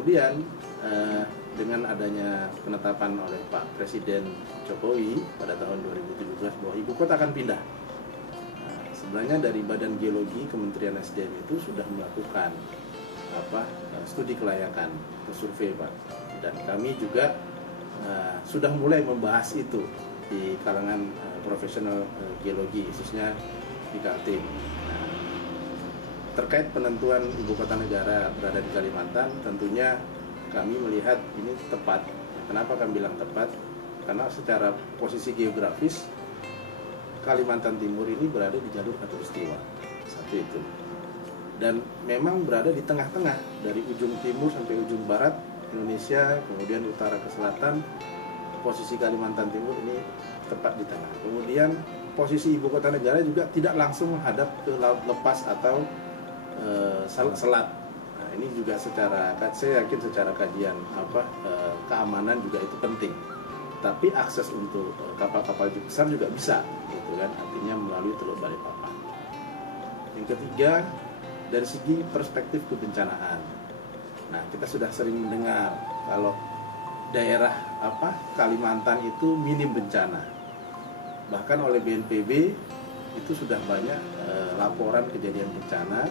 kemudian dengan adanya penetapan oleh Pak Presiden Jokowi pada tahun 2017 bahwa ibu kota akan pindah. Sebenarnya dari Badan Geologi Kementerian SDM itu sudah melakukan studi kelayakan atau survei, Pak. Dan kami juga sudah mulai membahas itu di kalangan profesional geologi, khususnya di Kaltim. Terkait penentuan ibu kota negara berada di Kalimantan, tentunya kami melihat ini tepat. Kenapa kami bilang tepat? Karena secara posisi geografis Kalimantan Timur ini berada di jalur khatulistiwa. Satu itu. Dan memang berada di tengah-tengah dari ujung timur sampai ujung barat Indonesia, kemudian utara ke selatan. Posisi Kalimantan Timur ini tepat di tengah. Kemudian posisi ibu kota negara juga tidak langsung menghadap ke laut lepas atau selat. Nah, ini juga saya yakin secara kajian keamanan juga itu penting. Tapi akses untuk kapal-kapal besar juga bisa, gitu kan? Artinya melalui Teluk Balikpapan. Yang ketiga, dari segi perspektif kebencanaan. Nah, kita sudah sering mendengar kalau daerah Kalimantan itu minim bencana. Bahkan oleh BNPB itu sudah banyak laporan kejadian bencana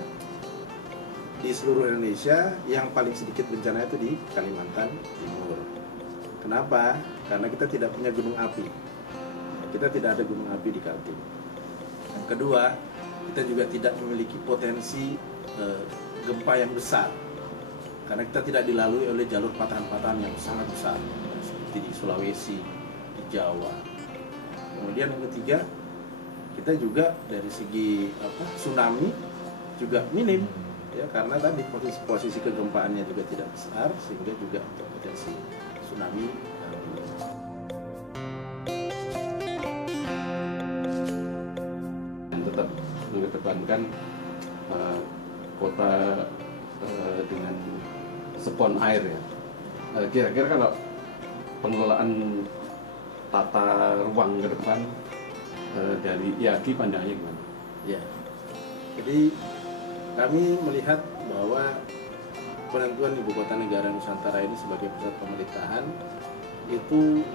di seluruh Indonesia. Yang paling sedikit bencana itu di Kalimantan Timur. Kenapa? Karena kita tidak punya gunung api. Kita tidak ada gunung api di Kaltim. Yang kedua, kita juga tidak memiliki potensi gempa yang besar. Karena kita tidak dilalui oleh jalur patahan-patahan yang sangat besar, seperti di Sulawesi, di Jawa. Kemudian yang ketiga, kita juga dari segi tsunami juga minim, ya, karena tadi posisi kegempaannya juga tidak besar, sehingga juga untuk potensi tsunami dan tetap mengedepankan kota dengan spon air, ya. Kira-kira kalau pengelolaan tata ruang ke depan dari IAGI pandangannya gimana? Ya, jadi kami melihat bahwa penentuan ibu kota negara Nusantara ini sebagai pusat pemerintahan itu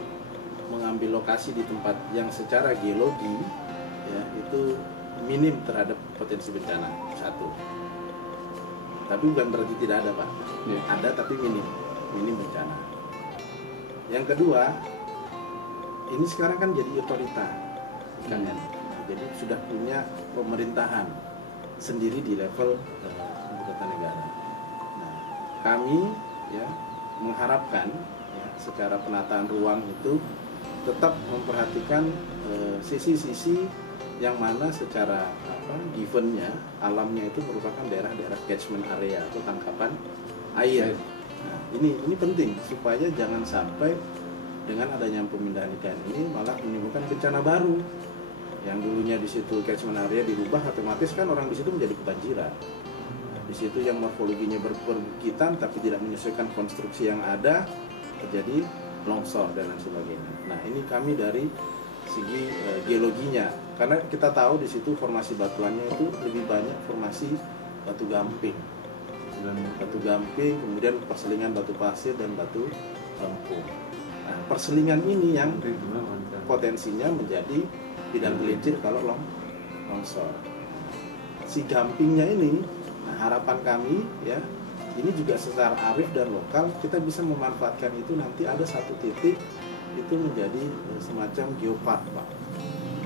mengambil lokasi di tempat yang secara geologi, ya, itu minim terhadap potensi bencana. Satu. Tapi bukan berarti tidak ada, Pak. Ya. Ada tapi minim bencana. Yang kedua, ini sekarang kan jadi otorita, kan? Jadi sudah punya pemerintahan sendiri di level ibu kota negara. Nah, kami ya mengharapkan ya, secara penataan ruang itu tetap memperhatikan sisi-sisi yang mana secara givennya alamnya itu merupakan daerah-daerah catchment area atau tangkapan air. Nah, ini penting supaya jangan sampai dengan adanya pemindahan IKN ini malah menimbulkan bencana baru. Yang dulunya di situ catchment area dirubah, otomatis kan orang di situ menjadi kebanjiran. Nah, di situ yang morfologinya berperbukitan tapi tidak menyesuaikan konstruksi yang ada, terjadi longsor dan lain sebagainya. Nah, ini kami dari segi geologinya, karena kita tahu di situ formasi batuannya itu lebih banyak formasi batu gamping, kemudian perselingan batu pasir dan batu lempung. Nah, perselingan ini yang potensinya menjadi bidang gelincir kalau longsor. Si gampingnya ini, nah, harapan kami ya, ini juga secara arif dan lokal kita bisa memanfaatkan itu, nanti ada satu titik itu menjadi semacam geopark, Pak.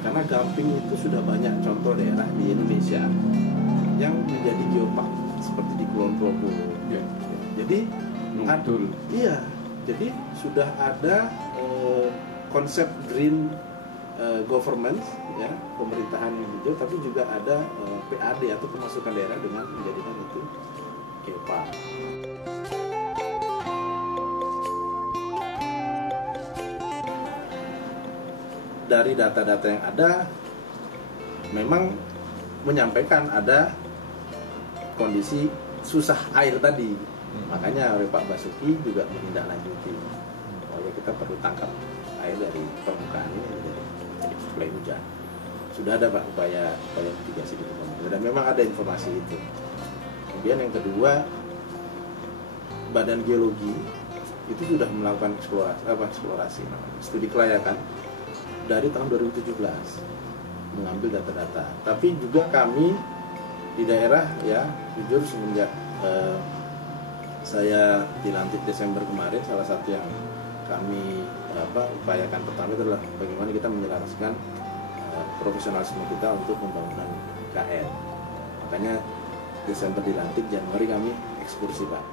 Karena gamping itu sudah banyak contoh daerah di Indonesia yang menjadi geopark seperti di Kulon Progo. Ya. Jadi iya, jadi sudah ada konsep green government, ya, pemerintahan yang hijau, tapi juga ada PAD atau pemasukan daerah dengan menjadikan itu geopark. Dari data-data yang ada memang menyampaikan ada kondisi susah air tadi. Makanya oleh Pak Basuki juga menindaklanjuti bahwa kita perlu tangkap air dari permukaan ini jadi suplai hujan. Sudah ada, Pak, upaya mitigasi di pemerintah dan memang ada informasi itu. Kemudian yang kedua, Badan Geologi itu sudah melakukan eksplorasi studi kelayakan dari tahun 2017, mengambil data-data. Tapi juga kami di daerah ya, jujur semenjak saya dilantik Desember kemarin, salah satu yang kami upayakan pertama itu adalah bagaimana kita menjelaskan profesionalisme kita untuk pembangunan IKN. Makanya Desember dilantik, Januari kami ekskursi Pak.